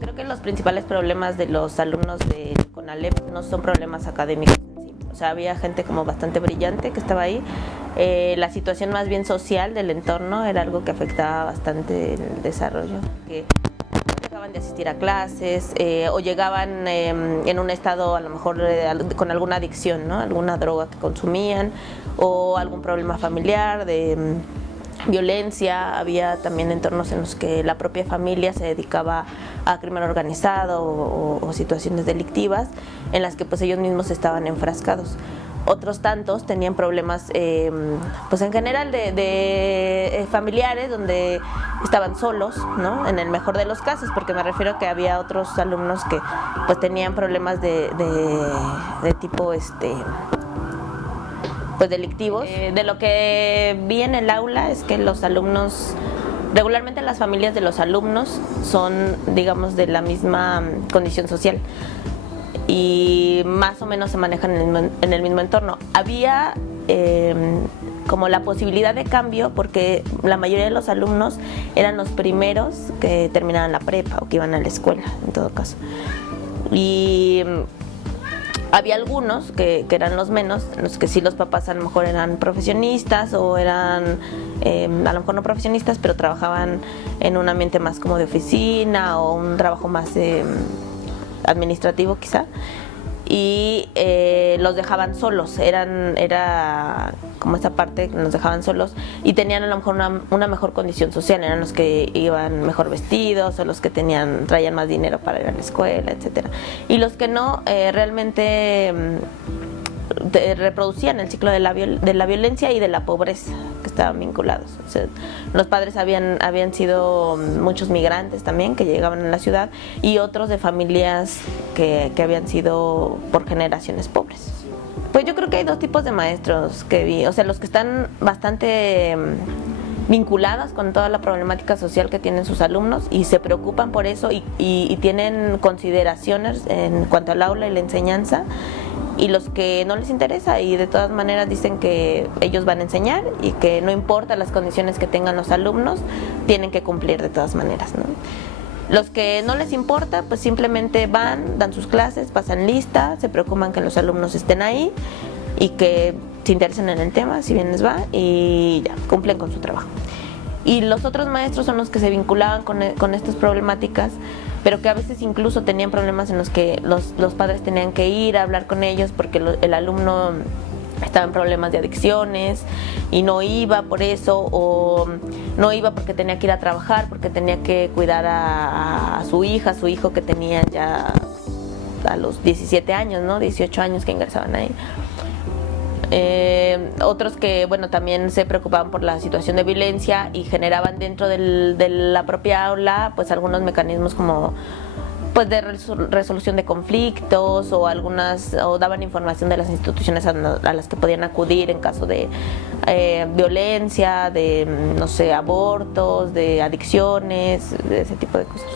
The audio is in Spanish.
Creo que los principales problemas de los alumnos de CONALEP no son problemas académicos en sí. O sea, había gente como bastante brillante que estaba ahí. La situación más bien social del entorno era algo que afectaba bastante el desarrollo. Que dejaban de asistir a clases o llegaban en un estado a lo mejor con alguna adicción, ¿no? Alguna droga que consumían o algún problema familiar de violencia. Había también entornos en los que la propia familia se dedicaba a crimen organizado o situaciones delictivas en las que pues ellos mismos estaban enfrascados. Otros tantos tenían problemas pues en general de familiares donde estaban solos, ¿no? En el mejor de los casos, porque me refiero a que había otros alumnos que pues tenían problemas de tipo pues delictivos. De lo que vi en el aula es que los alumnos, regularmente las familias de los alumnos son, digamos, de la misma condición social y más o menos se manejan en el mismo entorno. Había como la posibilidad de cambio porque la mayoría de los alumnos eran los primeros que terminaban la prepa o que iban a la escuela, en todo caso. Y había algunos que eran los menos, en los que sí los papás a lo mejor eran profesionistas o eran a lo mejor no profesionistas, pero trabajaban en un ambiente más como de oficina o un trabajo más administrativo quizá, y los dejaban solos, era como esa parte que nos dejaban solos y tenían a lo mejor una mejor condición social, eran los que iban mejor vestidos o los que traían más dinero para ir a la escuela, etcétera. Y los que no, realmente reproducían el ciclo de la violencia y de la pobreza que estaban vinculados. O sea, los padres habían sido muchos migrantes también que llegaban a la ciudad y otros de familias que habían sido por generaciones pobres. Pues yo creo que hay dos tipos de maestros que vi, o sea, los que están bastante vinculados con toda la problemática social que tienen sus alumnos y se preocupan por eso y tienen consideraciones en cuanto al aula y la enseñanza, y los que no les interesa y de todas maneras dicen que ellos van a enseñar y que no importa las condiciones que tengan los alumnos, tienen que cumplir de todas maneras, ¿no? Los que no les importa, pues simplemente van, dan sus clases, pasan lista, se preocupan que los alumnos estén ahí y que se interesen en el tema, si bien les va, y ya, cumplen con su trabajo. Y los otros maestros son los que se vinculaban con estas problemáticas, pero que a veces incluso tenían problemas en los que los padres tenían que ir a hablar con ellos porque el alumno estaba en problemas de adicciones y no iba por eso, o no iba porque tenía que ir a trabajar, porque tenía que cuidar a su hija, a su hijo que tenía ya a los 17 años, ¿no? 18 años que ingresaban ahí. Otros que, bueno, también se preocupaban por la situación de violencia y generaban dentro de la propia aula pues algunos mecanismos como pues de resolución de conflictos o daban información de las instituciones a las que podían acudir en caso de violencia, de no sé, abortos, de adicciones, de ese tipo de cosas.